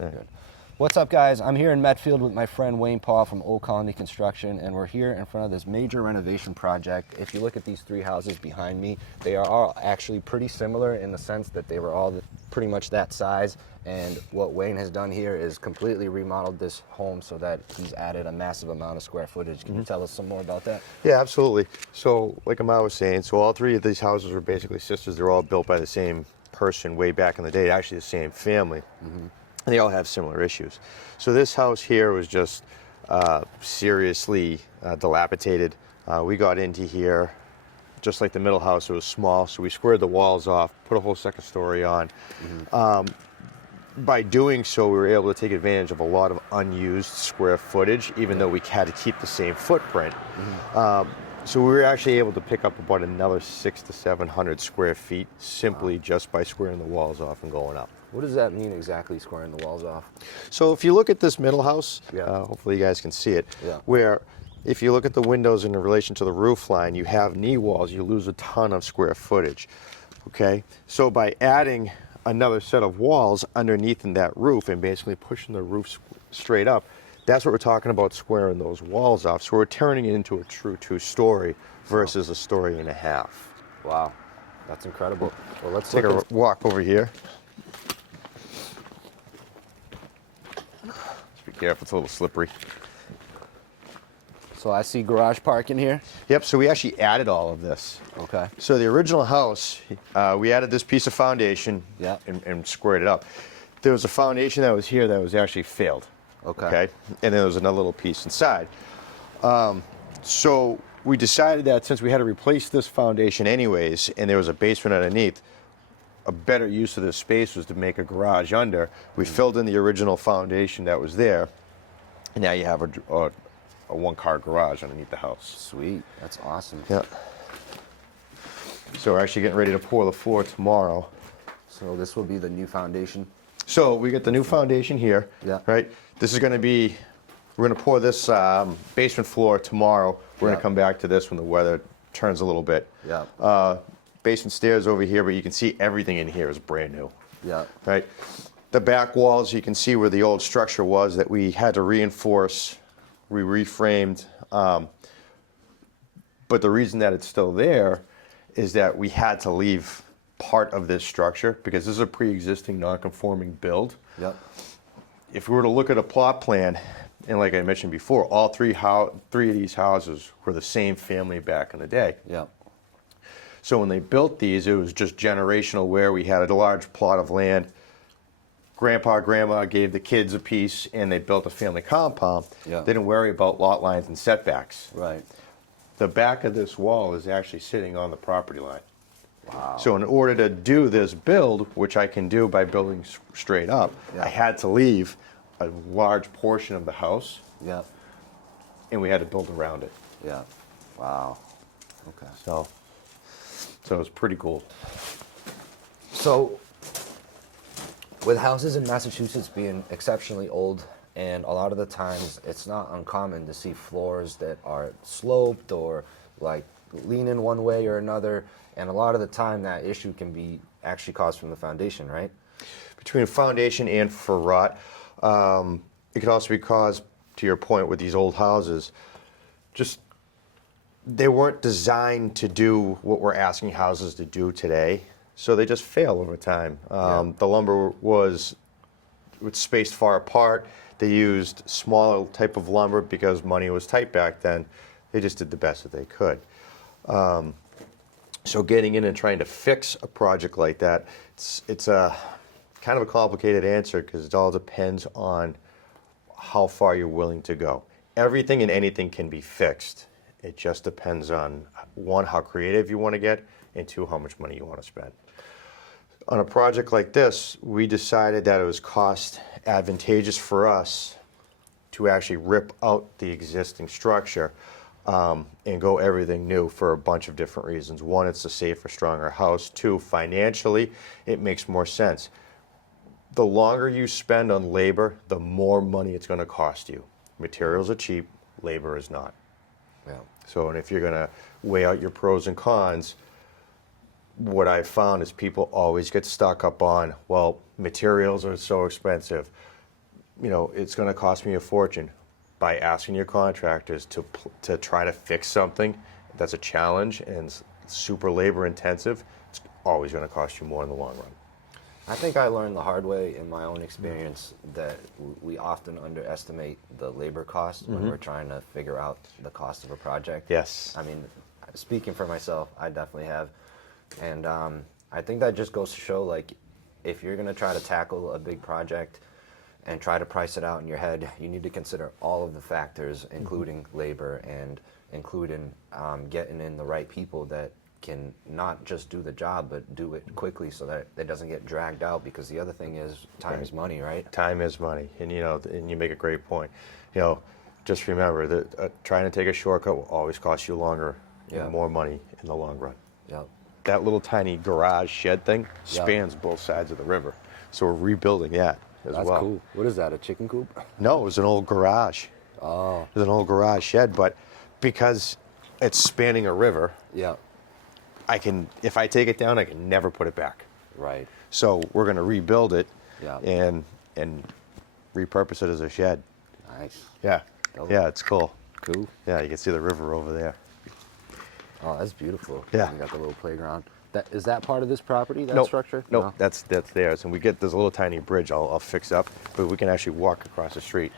Yeah. Good. What's up, guys? I'm here in Medfield with my friend Wayne Paul from Old Colony Construction, and we're here in front of this major renovation project. If you look at these three houses behind me, they are all actually pretty similar in the sense that they were all pretty much that size, and what Wayne has done here is completely remodeled this home so that he's added a massive amount of square footage. Can you tell us some more about that? Yeah, absolutely. So, like Amal was saying, so all three of these houses were basically sisters. They're all built by the same person way back in the day, actually the same family. They all have similar issues. So this house here was just seriously dilapidated. We got into here, just like the middle house, it was small, so we squared the walls off, put a whole second story on. By doing so, we were able to take advantage of a lot of unused square footage, even though we had to keep the same footprint. So we were actually able to pick up about another 600 to 700 square feet simply just by squaring the walls off and going up. What does that mean exactly, squaring the walls off? So if you look at this middle house, Yeah. hopefully you guys can see it, Yeah. where if you look at the windows in relation to the roof line, you have knee walls, you lose a ton of square footage, okay? So by adding another set of walls underneath in that roof and basically pushing the roof straight up, that's what we're talking about, squaring those walls off. So we're turning it into a true two-story versus a story and a half. Wow, that's incredible. Well, let's Take a walk over here. Be careful, it's a little slippery. So I see garage parking here. Yep, so we actually added all of this. Okay. So the original house, we added this piece of foundation Yeah. and squared it up. There was a foundation that was here that was actually failed. Okay. And then there was another little piece inside. So we decided that since we had to replace this foundation anyways, and there was a basement underneath, a better use of this space was to make a garage under. We filled in the original foundation that was there, and now you have a one-car garage underneath the house. Sweet, that's awesome. Yeah. So we're actually getting ready to pour the floor tomorrow. So this will be the new foundation? So we get the new foundation here, Yeah. right? This is going to be, we're going to pour this basement floor tomorrow. We're going Yeah. to come back to this when the weather turns a little bit. Yeah. Basement stairs over here, but you can see everything in here is brand new, Yeah. right? The back walls, you can see where the old structure was that we had to reinforce, we reframed. But the reason that it's still there is that we had to leave part of this structure because this is a pre-existing non-conforming build. Yep. If we were to look at a plot plan, and like I mentioned before, all three of these houses were the same family back in the day. Yep. So when they built these, it was just generational where we had a large plot of land. Grandpa, grandma gave the kids a piece and they built a family compound. Yeah. They didn't worry about lot lines and setbacks. Right. The back of this wall is actually sitting on the property line. Wow. So in order to do this build, which I can do by building straight up, Yeah. I had to leave a large portion of the house Yep. and we had to build around it. Yeah. Wow. Okay. So it was pretty cool. So, with houses in Massachusetts being exceptionally old, and a lot of the times it's not uncommon to see floors that are sloped or like lean in one way or another, and a lot of the time that issue can be actually caused from the foundation, right? Between foundation and for rot, it could also be caused, to your point with these old houses, just they weren't designed to do what we're asking houses to do today, so they just fail over time. The lumber was spaced far apart. They used smaller type of lumber because money was tight back then. They just did the best that they could. So getting in and trying to fix a project like that, it's a kind of a complicated answer because it all depends on how far you're willing to go. Everything and anything can be fixed. It just depends on, one, how creative you want to get, and two, how much money you want to spend. On a project like this, we decided that it was cost advantageous for us to actually rip out the existing structure and go everything new for a bunch of different reasons. One, it's a safer, stronger house. Two, financially, it makes more sense. The longer you spend on labor, the more money it's going to cost you. Materials are cheap, labor is not. Yeah. So, and if you're going to weigh out your pros and cons, what I've found is people always get stuck up on, well, materials are so expensive, it's going to cost me a fortune by asking your contractors to try to fix something that's a challenge and it's super labor intensive. It's always going to cost you more in the long run. I think I learned the hard way in my own experience that we often underestimate the labor cost when we're trying to figure out the cost of a project. Yes. I mean, speaking for myself, I definitely have. And I think that just goes to show, like, if you're going to try to tackle a big project and try to price it out in your head, you need to consider all of the factors, including labor and including getting in the right people that can not just do the job, but do it quickly so that it doesn't get dragged out, because the other thing is time is money, right? Time is money, and and you make a great point. Just remember that trying to take a shortcut will always cost you longer and more money in the long run. Yep. That little tiny garage shed thing Yep. spans both sides of the river, so we're rebuilding that as That's well. cool. What is that, a chicken coop? No, it was an old garage. Oh. It was an old garage shed, but because it's spanning a river, Yeah. if I take it down, I can never put it back. Right. So we're going to rebuild it Yeah. and repurpose it as a shed. Nice. Yeah. Dope. Yeah, it's cool. Cool. Yeah, you can see the river over there. Oh, that's beautiful. Yeah. You got the little playground. Is that part of this property, that Nope. structure? Nope, No? that's theirs. And there's a little tiny bridge I'll fix up, but we can actually walk across the street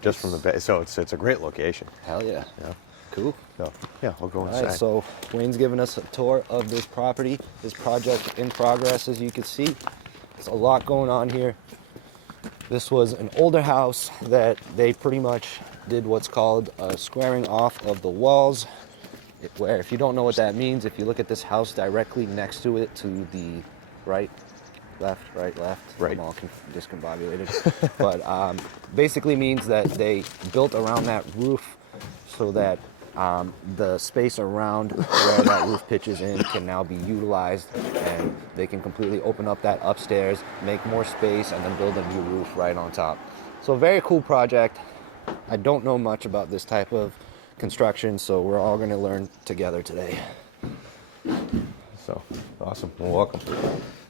just from the bay. So it's a great location. Hell yeah. Yeah. Cool. So yeah, we'll go All inside. right, so Wayne's giving us a tour of this property, this project in progress, as you can see. There's a lot going on here. This was an older house that they pretty much did what's called a squaring off of the walls, where, if you don't know what that means, if you look at this house directly next to it, to the right, left, Right. I'm all discombobulated. But basically means that they built around that roof so that the space around where that roof pitches in can now be utilized, and they can completely open up that upstairs, make more space, and then build a new roof right on top. So, very cool project. I don't know much about this type of construction, so we're all going to learn together today. So awesome. Well, welcome.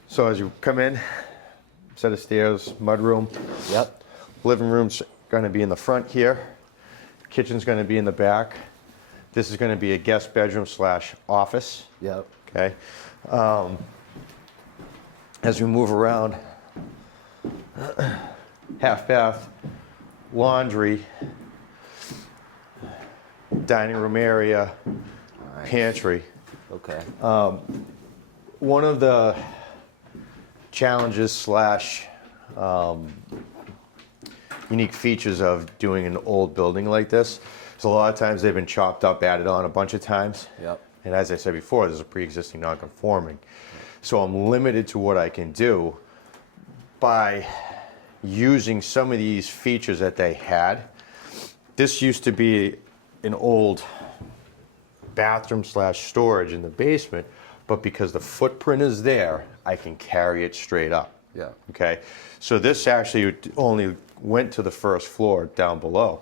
So as you come in, set of stairs, mud room. Yep. Living room's going to be in the front here. Kitchen's going to be in the back. This is going to be a guest bedroom / office. Yep. Okay. As we move around, half bath, laundry, dining room area, Nice. pantry. Okay. One of the challenges / unique features of doing an old building like this is a lot of times they've been chopped up, added on a bunch of times. Yep. And as I said before, there's a pre-existing non-conforming. So I'm limited to what I can do by using some of these features that they had. This used to be an old bathroom / storage in the basement, but because the footprint is there, I can carry it straight up. Yeah. Okay, so this actually only went to the first floor down below,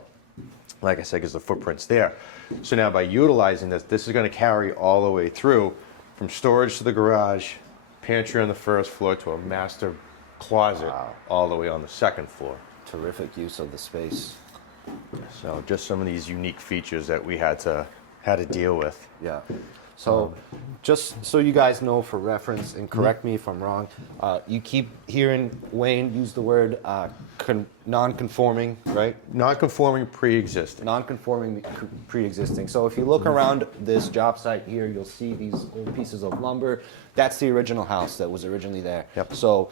like I said, because the footprint's there. So now by utilizing this is going to carry all the way through from storage to the garage, pantry on the first floor to a master closet. Wow. All the way on the second floor. Terrific use of the space. So just some of these unique features that we had to deal with. Yeah. So, just so you guys know for reference, and correct me if I'm wrong, you keep hearing Wayne use the word non-conforming, right? Non-conforming pre-existing. Non-conforming pre-existing. So if you look around this job site here, you'll see these old pieces of lumber. That's the original house that was originally there. Yep. So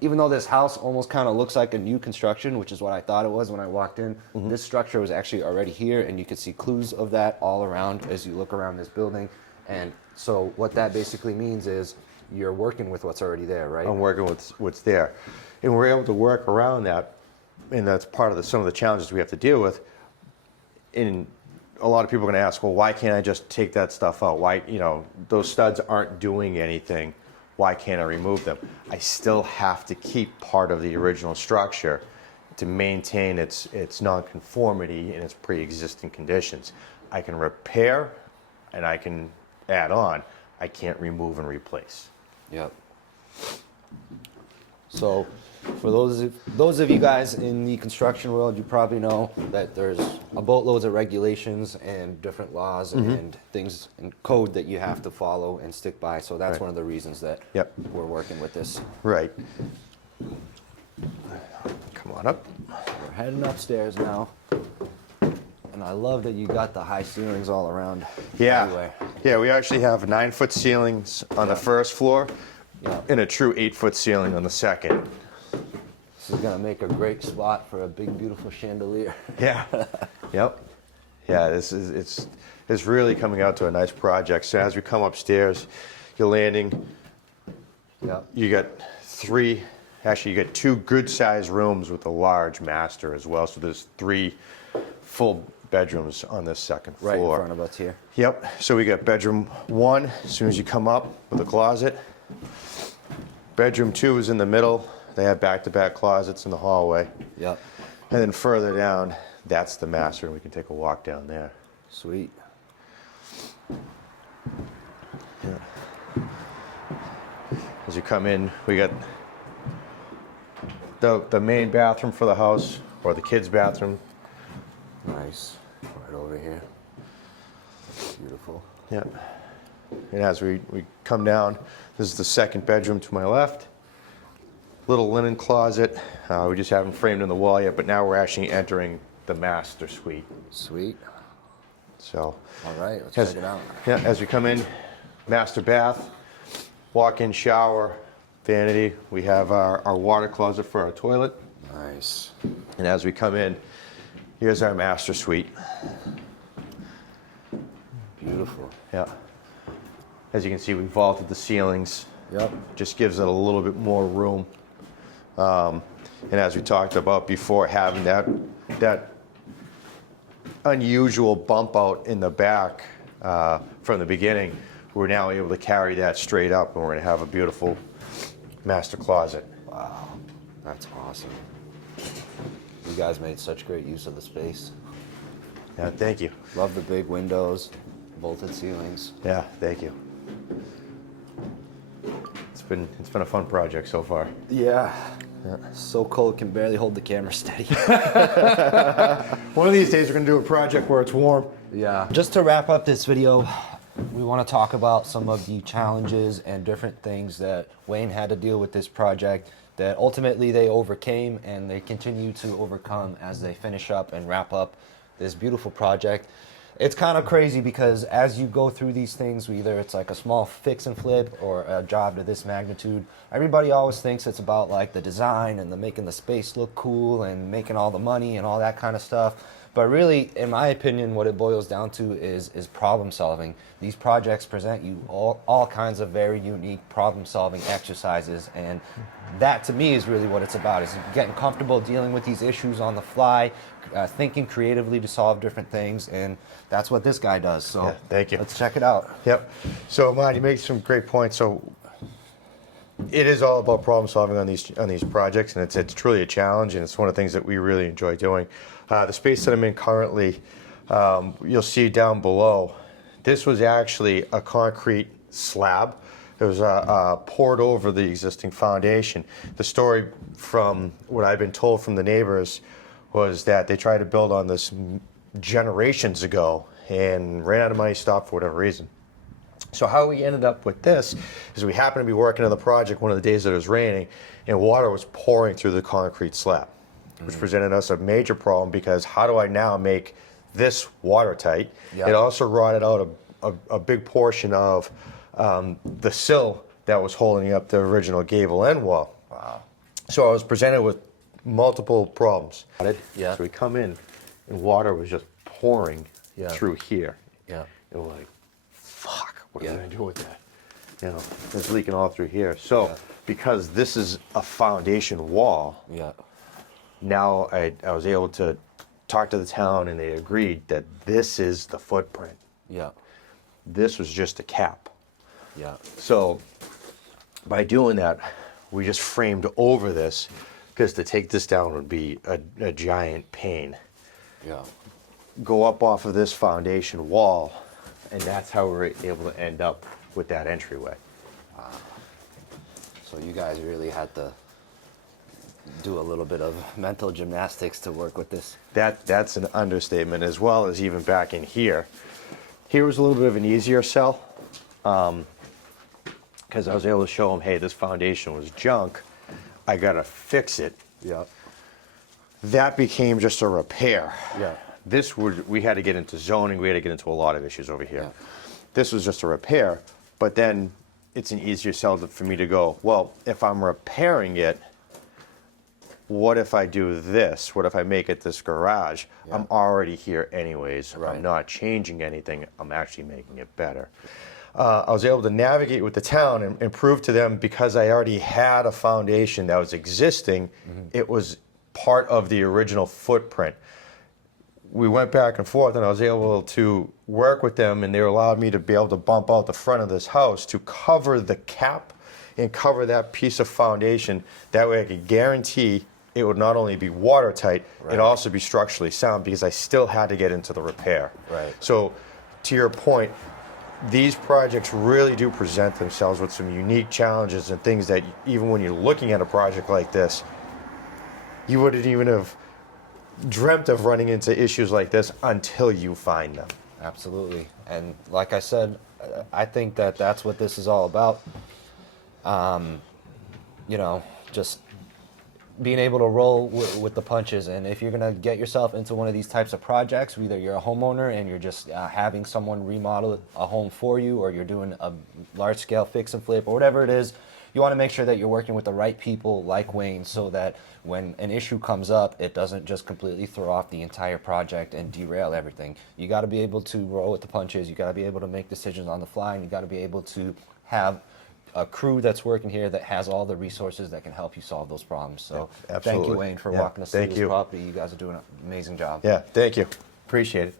even though this house almost kind of looks like a new construction, which is what I thought it was when I walked in, this structure was actually already here, and you could see clues of that all around as you look around this building. And so what that basically means is you're working with what's already there, right? I'm working with what's there. And we're able to work around that, and that's part of some of the challenges we have to deal with. And a lot of people are going to ask, well, why can't I just take that stuff out? Why, those studs aren't doing anything. Why can't I remove them? I still have to keep part of the original structure to maintain its non-conformity and its pre-existing conditions. I can repair and I can add on. I can't remove and replace. Yep. So for those of you guys in the construction world, you probably know that there's a boatloads of regulations and different laws and things and code that you have to follow and stick by. So that's Right. one of the reasons that Yep. we're working with this. Right. Come on up. We're heading upstairs now. And I love that you got the high ceilings all around. Yeah. everywhere. Yeah, we actually have 9-foot ceilings on the first floor Yeah. and a true 8-foot ceiling on the second. This is gonna make a great spot for a big, beautiful chandelier. Yeah. Yep. Yeah, it's really coming out to a nice project. So as we come upstairs, you're landing. Yeah. You got you got 2 good-sized rooms with a large master as well. So there's 3 full bedrooms on this second floor. Right in front of us here. Yep. So we got bedroom 1 as soon as you come up with a closet. Bedroom 2 is in the middle. They have back-to-back closets in the hallway. Yep. And then further down, that's the master, and we can take a walk down there. Sweet. As you come in, we got the main bathroom for the house, or the kids' bathroom. Nice. Right over here. Beautiful. Yep. And as we come down, this is the second bedroom to my left. Little linen closet. We just haven't framed in the wall yet, but now we're actually entering the master suite. Sweet. So, All right, let's as, check it out. yeah, as we come in, master bath, walk-in shower, vanity. We have our water closet for our toilet. Nice. And as we come in, here's our master suite. Beautiful. Yeah. As you can see, we vaulted the ceilings. Yep. Just gives it a little bit more room. And as we talked about before, having that unusual bump out in the back from the beginning, we're now able to carry that straight up, and we're going to have a beautiful master closet. Wow. That's awesome. You guys made such great use of the space. Yeah, thank you. Love the big windows, vaulted ceilings. Yeah, thank you. It's been a fun project so far. Yeah. So cold, can barely hold the camera steady. One of these days we're going to do a project where it's warm. Yeah. Just to wrap up this video, we want to talk about some of the challenges and different things that Wayne had to deal with this project that ultimately they overcame and they continue to overcome as they finish up and wrap up this beautiful project. It's kind of crazy because as you go through these things, either it's like a small fix and flip or a job to this magnitude, everybody always thinks it's about like the design and the making the space look cool and making all the money and all that kind of stuff. But really, in my opinion, what it boils down to is problem solving. These projects present you all kinds of very unique problem solving exercises, and that to me is really what it's about, is getting comfortable dealing with these issues on the fly, thinking creatively to solve different things, and that's what this guy does. So Yeah, thank you. Let's check it out. Yep. So, Ahmad, you make some great points. So, it is all about problem solving on these projects, and it's truly a challenge, and it's one of the things that we really enjoy doing. The space that I'm in currently, you'll see down below, this was actually a concrete slab. It was poured over the existing foundation. The story, from what I've been told from the neighbors, was that they tried to build on this generations ago and ran out of money, stopped for whatever reason. So how we ended up with this is we happened to be working on the project one of the days that it was raining, and water was pouring through the concrete slab, which presented us a major problem, because how do I now make this watertight? Yeah. It also rotted out a big portion of the sill that was holding up the original gable end wall. Wow. So I was presented with multiple problems. Yeah. So we come in, and water was just pouring Yeah. through here. Yeah. And we're like, fuck, what are Yeah. we going to do with that? You know, it's leaking all through here. So Yeah. because this is a foundation wall, Yeah. now I was able to talk to the town, and they agreed that this is the footprint. Yeah. This was just a cap. Yeah. So by doing that, we just framed over this, because to take this down would be a giant pain. Yeah. Go up off of this foundation wall, and that's how we're able to end up with that entryway. So you guys really had to do a little bit of mental gymnastics to work with this. That's an understatement, as well as even back in here. Here was a little bit of an easier sell, because I was able to show them, hey, this foundation was junk. I gotta fix it. Yeah. That became just a repair. Yeah. We had to get into zoning, we had to get into a lot of issues over here. Yeah. This was just a repair, but then it's an easier sell for me to go, well, if I'm repairing it, what if I do this? What if I make it this garage? Yeah. I'm already here anyways. Right. I'm not changing anything. I'm actually making it better. I was able to navigate with the town and prove to them, because I already had a foundation that was existing, it was part of the original footprint. We went back and forth, and I was able to work with them, and they allowed me to be able to bump out the front of this house to cover the cap and cover that piece of foundation. That way I could guarantee it would not only be watertight, Right. it'd also be structurally sound, because I still had to get into the repair. Right. So to your point, these projects really do present themselves with some unique challenges and things that even when you're looking at a project like this, you wouldn't even have dreamt of running into issues like this until you find them. Absolutely. And like I said, I think that that's what this is all about. You know, just being able to roll with the punches. And if you're going to get yourself into one of these types of projects, whether you're a homeowner and you're just having someone remodel a home for you, or you're doing a large-scale fix and flip, or whatever it is, you want to make sure that you're working with the right people like Wayne, so that when an issue comes up, it doesn't just completely throw off the entire project and derail everything. You got to be able to roll with the punches. You got to be able to make decisions on the fly, and you got to be able to have a crew that's working here that has all the resources that can help you solve those problems. So Yeah, thank you, absolutely. Wayne, for Yeah, walking us through thank this you. property. You guys are doing an amazing job. Yeah, thank you. Appreciate it.